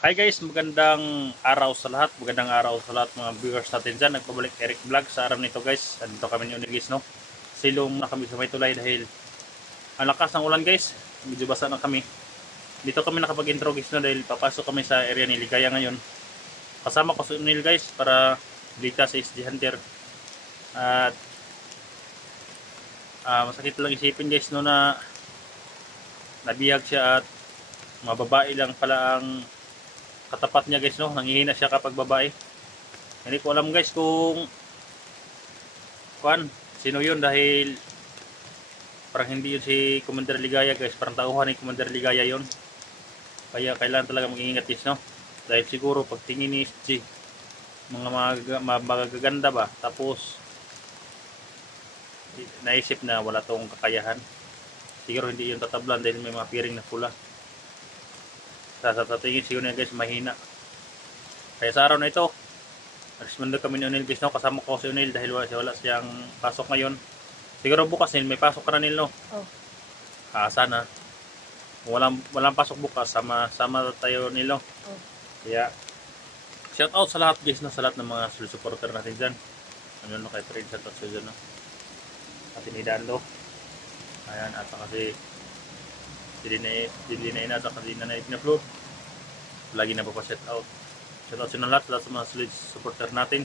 Hi guys, magandang araw sa lahat. Magandang araw sa lahat mga viewers natin dyan. Nagpabalik Eric Vlog sa araw nito guys. Andito kami ni guys, no? Silong na kami sa may tulay dahil ang lakas ng ulan guys. Medyo basa na kami. Dito kami nakapag-intro guys, no? Dahil papasok kami sa area ni Ligaya ngayon. Kasama ko si Unil guys para dita sa SD Hunter. At masakit lang isipin guys, no, na nabihag siya at mababae lang pala ang katapat niya guys, no. Nanghihina siya kapag babae. Hindi ko alam guys kung sino yun dahil parang hindi yun si Commander Ligaya guys. Parang tauhan ni Commander Ligaya yun. Kaya kailangan talaga mag-iingat guys, no. Dahil siguro pag tingin ni SG mga magaganda ba, tapos naisip na wala tong kakayahan, siguro hindi yun tatablan dahil may mga piring na pula. Sa tingin siguro na guys mahina. Kaya sa araw na ito nagsimando kami ni Unil guys, no. Kasama ko si Unil dahil wala siyang pasok ngayon. Siguro bukas din may pasok ka na Nil, no. Sana walang pasok bukas, sama tayo Nil, no. Kaya shout out sa lahat guys, no, sa lahat ng mga supporter natin dyan. Ano no, kay Fred, shout out sa dyan, no. At inidando ayan, at kasi hindi na inata kasi na in-upload lagi na pa shout out sa lahat sa mga solid supporter natin.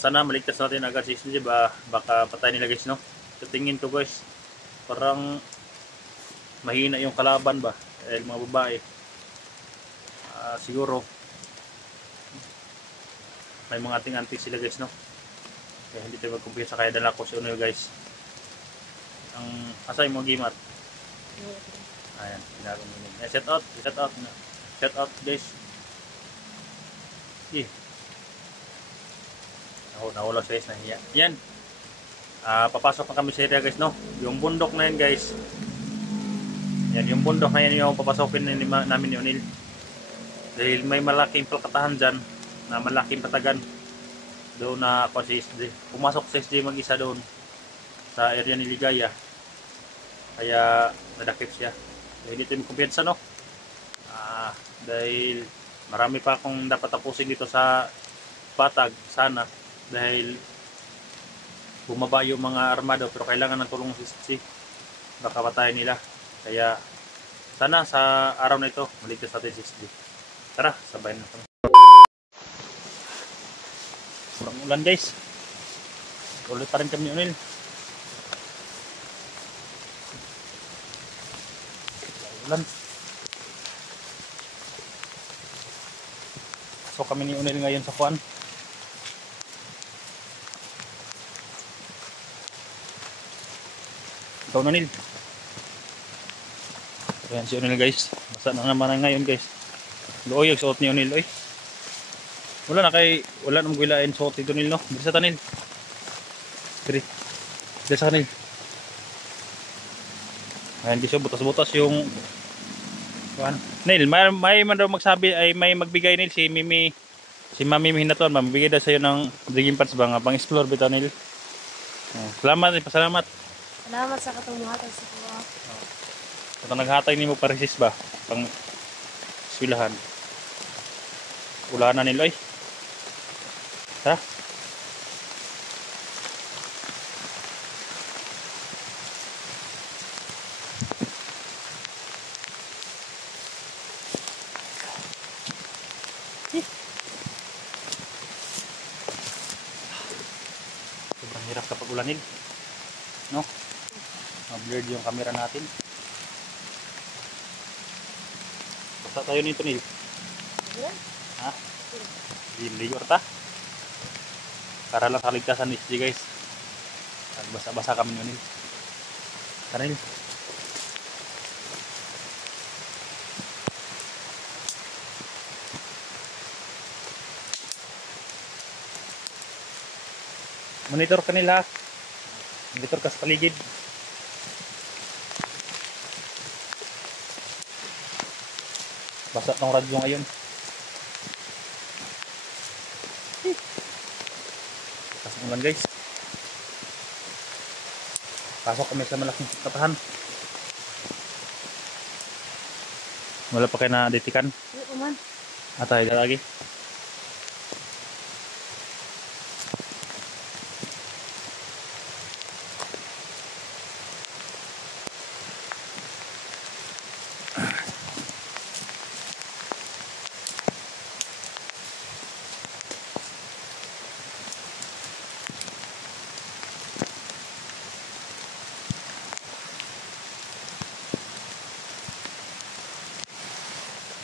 Sana maligtas natin agad si SG, baka patay nila guys, no. Sa tingin ko guys parang mahina yung kalaban ba dahil mga babae. Siguro may mga ating-antik sila guys, no. Kaya hindi tayo magkumpisa, kaya dala ko si Unil guys. Ang asay mo gimat. Ayan, pinarong nyo. Shout out guys. Nawala siya guys, nahiya. Yan. Papasok na kami sa area guys, no. Yung bundok na yan guys. Yan, yung bundok na yan yung papasokin namin ni Unil. Dahil may malaking palkatahan dyan na malaking patagan. Doon na ako si SJ. Pumasok si SJ mag-isa doon sa area ni Ligaya. Kaya nadakip siya. Hindi tayo kumpiyansa, no. Dahil marami pa akong dapat tapusin dito sa Patag sana, dahil bumaba yung mga armado pero kailangan ng tulong si SJ, baka patayin nila. Kaya sana sa araw na ito maligtas natin si SJ. Tara, sabayan na kami. Kurang ulan guys. Ulit pa rin kami Unil. Ulan. So kami ni Unil ngayon sa kuan. Ikaw na Nil. Ayan si Unil guys. Basa na naman ngayon guys. Looy yung suot ni Unil. Oy. Wala namang guilain suot ito Nil, no. Bisa ta Nil. Bisa ka Nil. Ayan guys, butas-butas yung kuan. Nil, may man daw magsabi ay may magbigay Nil si Mami Hinaton, magbigay daw sa iyo ng digging pads ba nga pang-explore bitaw Nil. Salamat, pasalamat. Salamat sa katumuhatan sa kuha. Ito naghatay nimo pa resist ba pang eskwelahan. Ulahan na Nil, oy. Ha? Sobrang hirap kapag ulanin, no? Ma-blurred yung camera natin. Basta tayo nito Nil. Ha? Hindi ta. Para lang sa ligtasan ni SG guys. Basa-basa kami Nil. Tara Nil. Monitor ka nila. Monitor ka sa paligid. Basa ng radyo ngayon. Pasok ulan guys. Pasok kami sa malaking katahan. Wala pa kayo na ditikan? Hindi man. Atay lagi.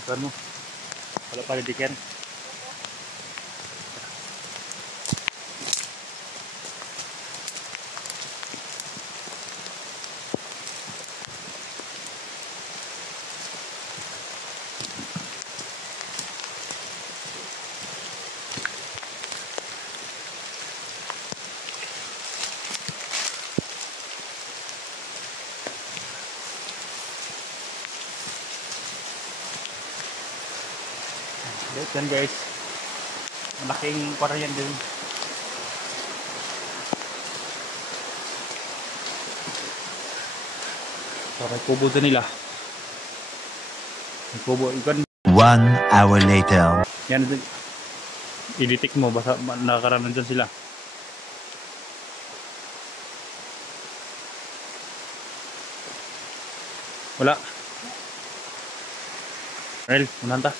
Tuan mo. Wala pa didikin. Yan guys. Malaking para yan din. So, may kubo din nila. May kubo. Ikan. 1 hour later. Yan. I-detect mo. Basta nakakaranan dyan sila. Wala. Rel, unahan ta.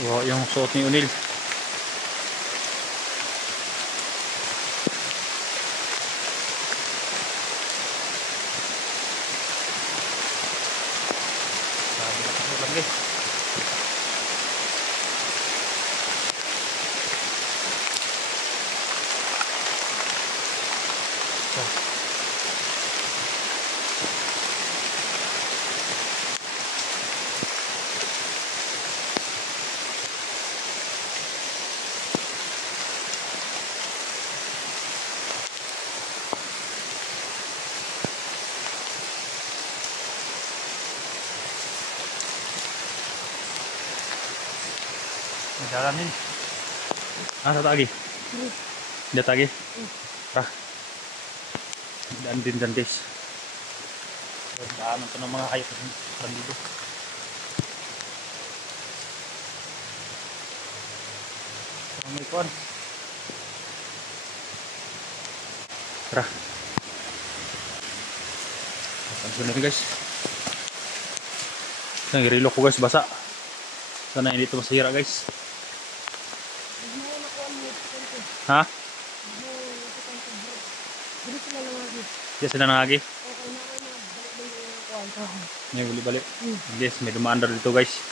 Wow, yung suot ni Unil. Sabi na kasi lang guys. Jalanin. Sa tagi. Dia tagi. Dan din dan guys. Daan ito ng mga hayop dito. May kuwan. Tara. Pansin natin guys. Nag-relock ko guys, basa. Sana hindi ito masira guys. Ha? Yes, sila nangagi. May balik-balik. Yes, may dumaan dito guys.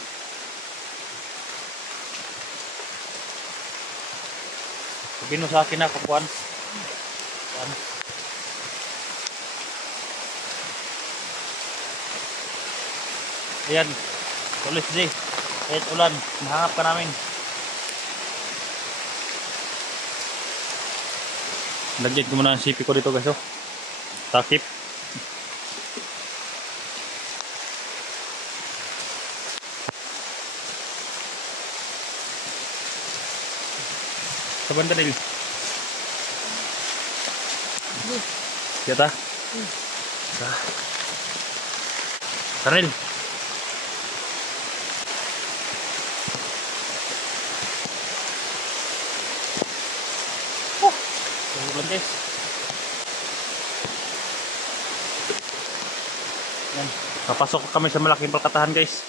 Sabihin mo sa akin na kukuhan. Ayan. Tulis J. Kahit ulan, nahangap ka namin. Lagyan ko muna ang sipi ko dito guys. Oh. Takip. Sa banda nil. Kita. Saril. Guys. Yan. Papasok kami sa malaking palkatahan guys.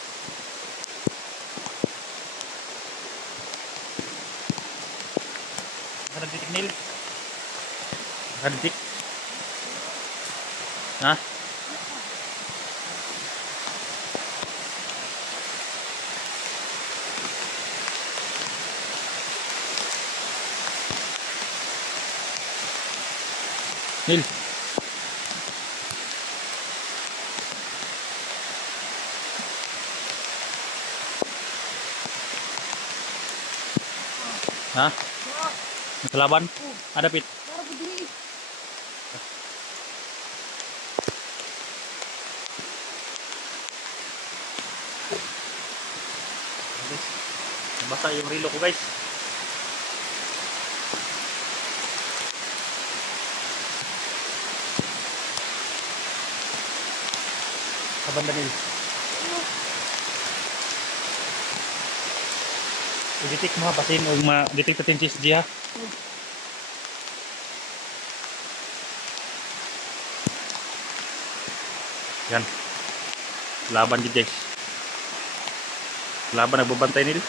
Nakaditik nil. Nakaditik. Ha? Nil. Ha? Nakalaban? Ada pit. Basa yung relo ko guys. Kabanda nil. I-detect mo ha, pasin o ma-detect natin cheese di ha. Yan. Laban di guys. Laban nagbabantay nila.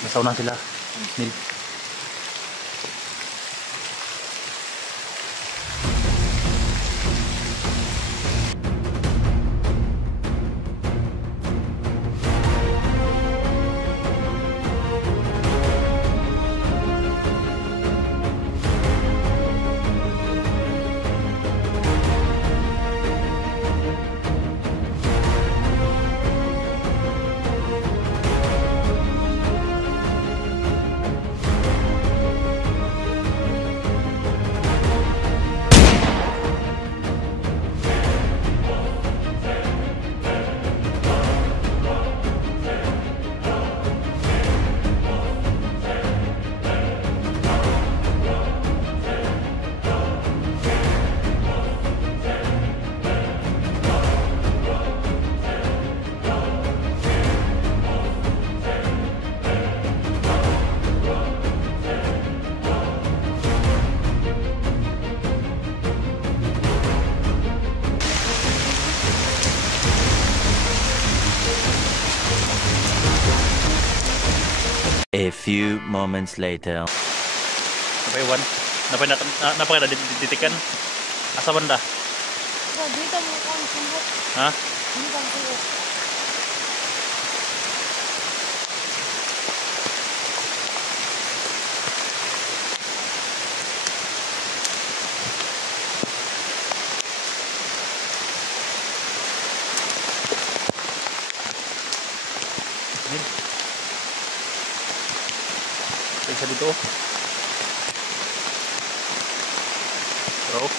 Nasaw na sila. Nil. A few moments later. Napay one. Napay na ditikan. Asa banda? So, dito mo ko ang sumot. Ha? Dito ang sumot. Nil. Isa dito. Bro.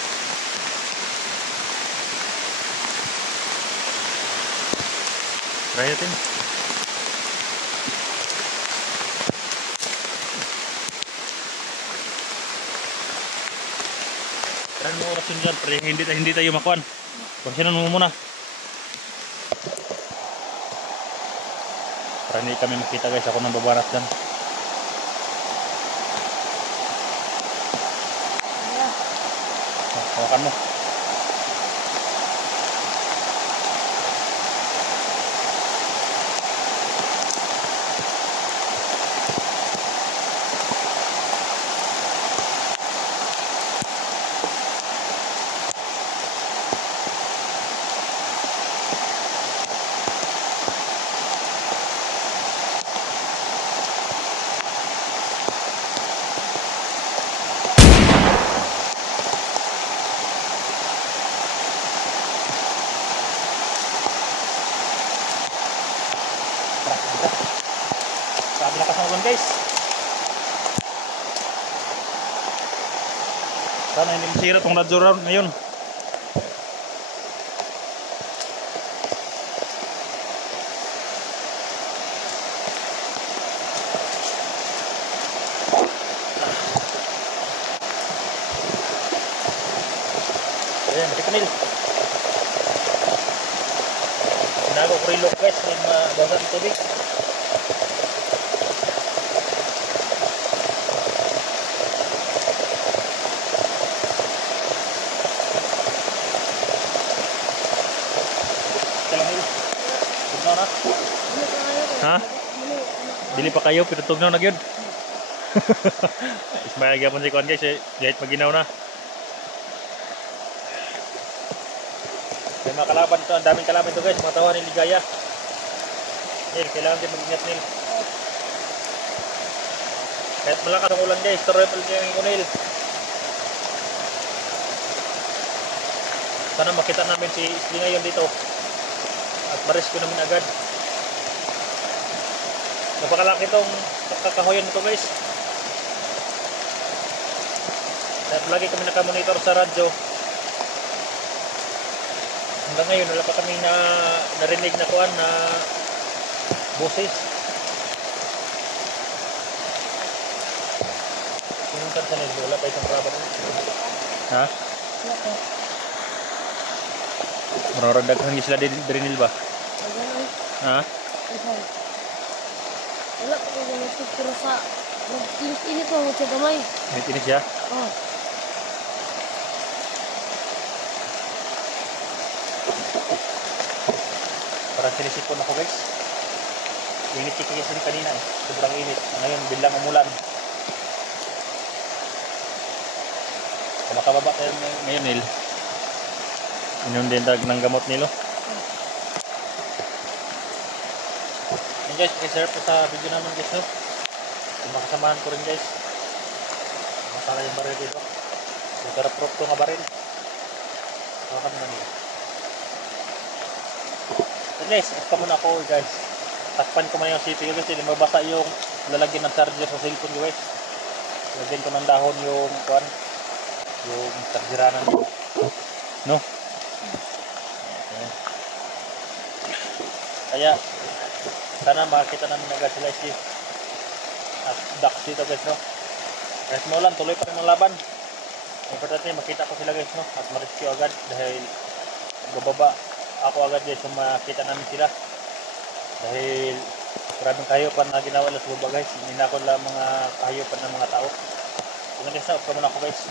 Try natin. Try mo oras yun dyan. Pero hindi tayo makuhan. Pagsinan mo muna. Para hindi kami makita guys. Ako nang babarat dyan. Ayan. Hawakan mo. Sabi lakas ng ulan guys. Sana hindi masira itong radyo round ngayon. Ayan, mati kanil. Sinago ko rin guys, may mabasan tubig. Ha? Dili pa kayo, pero tugnaw na gyud. Ismaya gyapon si kuan guys, kahit maginaw na. May mga kalaban to, ang daming kalaban to guys, mga tawa ni Ligaya. Nil, kailangan din mag-ingat Nil. Kahit malakas ang ulan guys, tuloy pa rin yung Unil. Sana makita namin si Isli ngayon dito. At ma-rescue namin agad. Napakalaki itong kakahoyan nito guys. At lagi kami nakamonitor sa radyo. Hanggang ngayon wala pa kami narinig na kuan na boses. Sinuntan sa nilo, wala pa isang rabat. Ha? Wala ko. Mararagdagan sila Drinil ba? Ganun. Ha? Isang. Wala ko ganun. Pero sa init-init mo sa gamay. Init-init siya? Oh. Parang sinisipon ako guys. Init kasi kanina eh. Sobrang init. Ngayon bilang umulan. Kung makababa tayo ngayon Nil. Inom din dag ng gamot nilo. Yan guys, i-share po sa video naman guys no. Kung makasamahan ko rin guys. Masala yung baril dito. Nagkarap-prop to nga baril. Hawakan na nila. So guys, ito muna ako guys. Takpan ko muna yung CPU guys. Hindi mabasa yung lalagyan ng charger sa cellphone guys. Lagyan ko ng dahon yung kuan. Yung chargeranan. No? Ayan. Kaya sana makakita namin agad sila si at Dax dito guys no. Kahit maulan, tuloy pa rin ang laban. Importante makita ko sila guys no. At ma-rescue agad dahil bababa ako agad guys kung makita namin sila. Dahil maraming kahayopan na ginawa nila sa baba guys. Hindi na ako lang mga kahayopan ng mga tao. Kung hindi sa, muna ako guys.